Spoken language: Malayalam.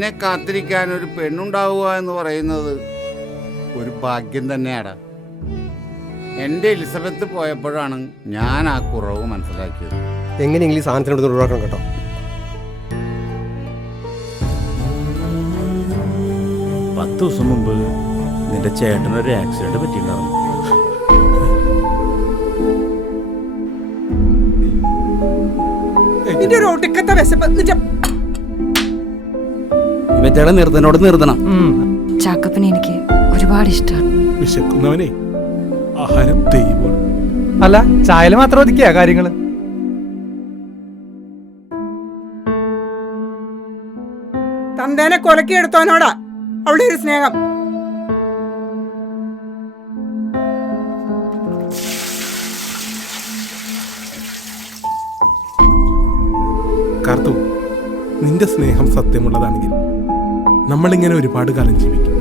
എന്നെ കാത്തിരിക്കാൻ ഒരു പെണ്ണുണ്ടാവുക എന്ന് പറയുന്നത് ഒരു ഭാഗ്യം തന്നെയാടാ. എൻ്റെ എലിസബത്ത് പോയപ്പോഴാണ് ഞാൻ ആ കുറവ് മനസ്സിലാക്കിയത്. എങ്ങനെയെങ്കിലും സാധനത്തിനോട് ഒഴിവാക്കണം കേട്ടോ. പത്ത് ദിവസം മുമ്പ് നിന്റെ ചേട്ടനൊരു ആക്സിഡന്റ് പറ്റിയിട്ടുണ്ടായിരുന്നു. ഇവറ്റകളെ നിർത്തനോട് നിർത്തണം. ചാക്കപ്പനെ എനിക്ക് ഒരുപാട് ഇഷ്ടമാണ്. വിശക്കുന്നവനെ ആഹാരം ദൈവമാണ്. അല്ല, ചായല് മാത്രം ഒതുക്കിയ കാര്യങ്ങള്. തന്തേനെ കൊലക്കിയെടുത്തവനോടാ അവളുടെ ഒരു സ്നേഹം. കാർത്തു, നിന്റെ സ്നേഹം സത്യമുള്ളതാണെങ്കിൽ നമ്മളിങ്ങനെ ഒരുപാട് കാലം ജീവിക്കും.